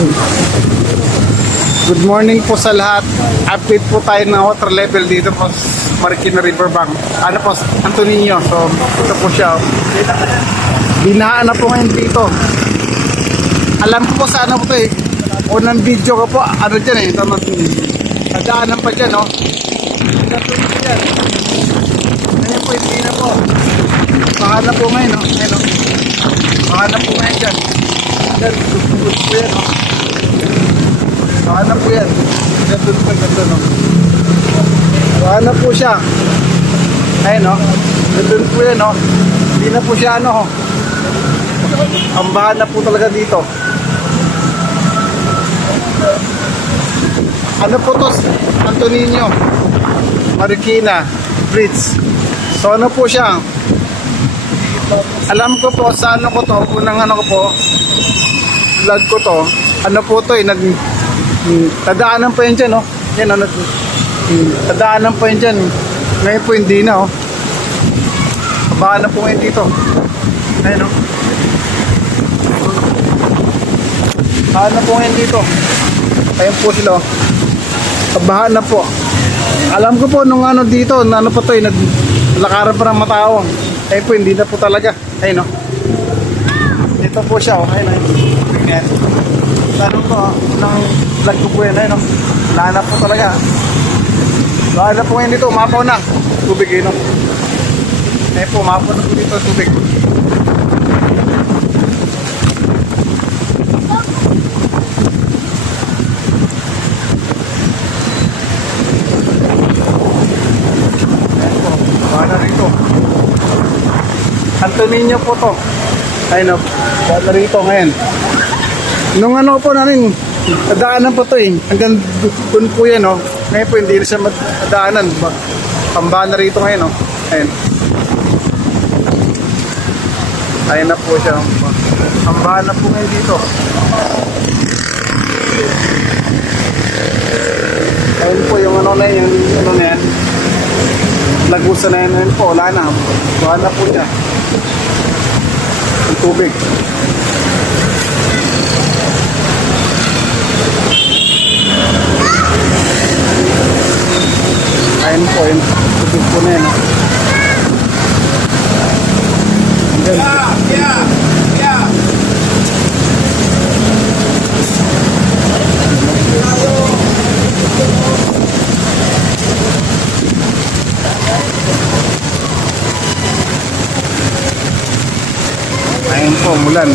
Good morning po sa lahat. Update po tayo ng water level dito po sa Marikina Riverbank. Ano po, Santo Niño. So, ito po siya. Binahaan na po ngayon dito. Alam ko po sa ano po ito eh. Unang video ko po, ano dyan eh. Nadaanan pa dyan, no? Natuloy po dyan. Ngayon po, hindi na po. Baka na po ngayon, no? Ngayon, no? Baka na po ngayon dyan. Dyan, good po yan, no? Baka na po yan. Ganda po, ganda, no? Baka na po siya. Ayun, no? Ganda po yan, no? Hindi na po siya, ano, ang bahan na po talaga dito. Ano po to? Santo Niño Marikina Bridge. So ano po siya? Alam ko po sa ano ko to, unang ano ko po, vlog ko to, ano po to eh, tadaanan pa yan dyan, no? Yan, ano, tadaanan pa yan dyan. Ngayon po hindi na, oh. Baka na po ngayon dito. Ayun, no? Baka na po ngayon dito. Ayun po sila, oh. Baha na po. Alam ko po nung ano dito, na ano pa to, naglakaran pa ng matao. Ayun po, hindi na po talaga. Ayun, no? Dito po siya, oh. Ayun, ayun. Ayan. Tanong ko, unang vlog ko po yan, ayun, no? Wala na po talaga. Wala na po ngayon dito, umapaw na. Tubig, ayun, no? Ayun po, umapaw na po dito, tubig. Santo Niño po to. Ayun, no? Bala rito ngayon. Nung ano po namin, nadaanan po to eh. Hanggang doon po yan, no? Ngayon po hindi na siya madaanan. Pambahan na rito ngayon, no? Ayun. Ayun na po siya. Pambahan na po ngayon dito. Ayun po yung ano na yun, yung ano na yan. Lagusan na yun po, wala na. Wala na po niya. Yung tubig. Ayun po, yung tubig po na yun. Ayun po, mulan.